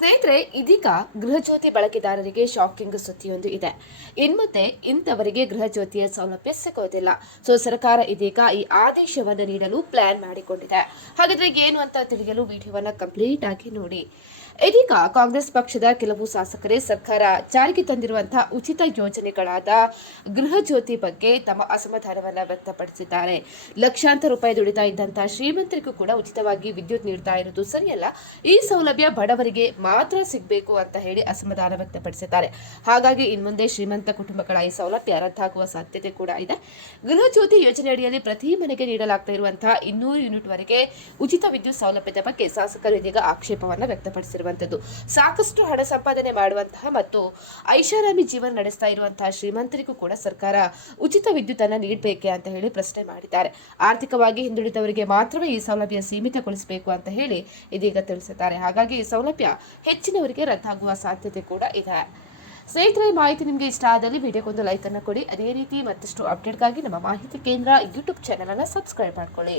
ಸ್ನೇಹಿತರೆ, ಇದೀಗ ಗೃಹಜ್ಯೋತಿ ಬಳಕೆದಾರರಿಗೆ ಶಾಕಿಂಗ್ ಸುದ್ದಿಯೊಂದು ಇದೆ. ಇನ್ಮುಂದೆ ಇಂಥವರಿಗೆ ಗೃಹಜ್ಯೋತಿಯ ಸೌಲಭ್ಯ ಸಿಗೋದಿಲ್ಲ. ಸೊ ಸರ್ಕಾರ ಇದೀಗ ಈ ಆದೇಶವನ್ನು ನೀಡಲು ಪ್ಲಾನ್ ಮಾಡಿಕೊಂಡಿದೆ. ಹಾಗಾದ್ರೆ ಏನು ಅಂತ ತಿಳಿಯಲು ವಿಡಿಯೋವನ್ನ ಕಂಪ್ಲೀಟ್ ಆಗಿ ನೋಡಿ. ಇದೀಗ ಕಾಂಗ್ರೆಸ್ ಪಕ್ಷದ ಕೆಲವು ಶಾಸಕರೇ ಸರ್ಕಾರ ಜಾರಿಗೆ ತಂದಿರುವಂತಹ ಉಚಿತ ಯೋಜನೆಗಳಾದ ಗೃಹಜ್ಯೋತಿ ಬಗ್ಗೆ ತಮ್ಮ ಅಸಮಾಧಾನವನ್ನು ವ್ಯಕ್ತಪಡಿಸಿದ್ದಾರೆ. ಲಕ್ಷಾಂತರ ರೂಪಾಯಿ ದುಡಿತಾ ಇದ್ದಂತಹ ಶ್ರೀಮಂತರಿಗೂ ಕೂಡ ಉಚಿತವಾಗಿ ವಿದ್ಯುತ್ ನೀಡ್ತಾ ಇರೋದು ಸರಿಯಲ್ಲ. ಈ ಸೌಲಭ್ಯ ಬಡವರಿಗೆ ಮಾತ್ರ ಸಿಗಬೇಕು ಅಂತ ಹೇಳಿ ಅಸಮಾಧಾನ ವ್ಯಕ್ತಪಡಿಸಿದ್ದಾರೆ. ಹಾಗಾಗಿ ಇನ್ಮುಂದೆ ಶ್ರೀಮಂತ ಕುಟುಂಬಗಳ ಈ ಸೌಲಭ್ಯ ರದ್ದಾಗುವ ಸಾಧ್ಯತೆ ಕೂಡ ಇದೆ. ಗೃಹಜ್ಯೋತಿ ಯೋಜನೆಯಡಿಯಲ್ಲಿ ಪ್ರತಿ ಮನೆಗೆ ನೀಡಲಾಗ್ತಾ ಇರುವಂತಹ ಇನ್ನೂರು ಯೂನಿಟ್ ವರೆಗೆ ಉಚಿತ ವಿದ್ಯುತ್ ಸೌಲಭ್ಯದ ಬಗ್ಗೆ ಶಾಸಕರು ಇದೀಗ ಆಕ್ಷೇಪವನ್ನು ವ್ಯಕ್ತಪಡಿಸಿರುವಂತದ್ದು. ಸಾಕಷ್ಟು ಹಣ ಸಂಪಾದನೆ ಮಾಡುವಂತಹ ಮತ್ತು ಐಷಾರಾಮಿ ಜೀವನ ನಡೆಸ್ತಾ ಇರುವಂತಹ ಶ್ರೀಮಂತರಿಗೂ ಕೂಡ ಸರ್ಕಾರ ಉಚಿತ ವಿದ್ಯುತ್ ಅನ್ನ ನೀಡಬೇಕೆ ಅಂತ ಹೇಳಿ ಪ್ರಶ್ನೆ ಮಾಡಿದ್ದಾರೆ. ಆರ್ಥಿಕವಾಗಿ ಹಿಂದುಳಿದವರಿಗೆ ಮಾತ್ರವೇ ಈ ಸೌಲಭ್ಯ ಸೀಮಿತಗೊಳಿಸಬೇಕು ಅಂತ ಹೇಳಿ ಇದೀಗ ತಿಳಿಸಿದ್ದಾರೆ. ಹಾಗಾಗಿ ಈ ಸೌಲಭ್ಯ ಹೆಚ್ಚಿನವರಿಗೆ ರದ್ದಾಗುವ ಸಾಧ್ಯತೆ ಕೂಡ ಇದೆ. ಸ್ನೇಹಿತರೆ ಮಾಹಿತಿ ನಿಮಗೆ ಇಷ್ಟ ಆದಲ್ಲಿ ವಿಡಿಯೋಗೊಂದು ಲೈಕನ್ನು ಕೊಡಿ. ಅದೇ ರೀತಿ ಮತ್ತಷ್ಟು ಅಪ್ಡೇಟ್ಗಾಗಿ ನಮ್ಮ ಮಾಹಿತಿ ಕೇಂದ್ರ ಯೂಟ್ಯೂಬ್ ಚಾನಲನ್ನು ಸಬ್ಸ್ಕ್ರೈಬ್ ಮಾಡ್ಕೊಳ್ಳಿ.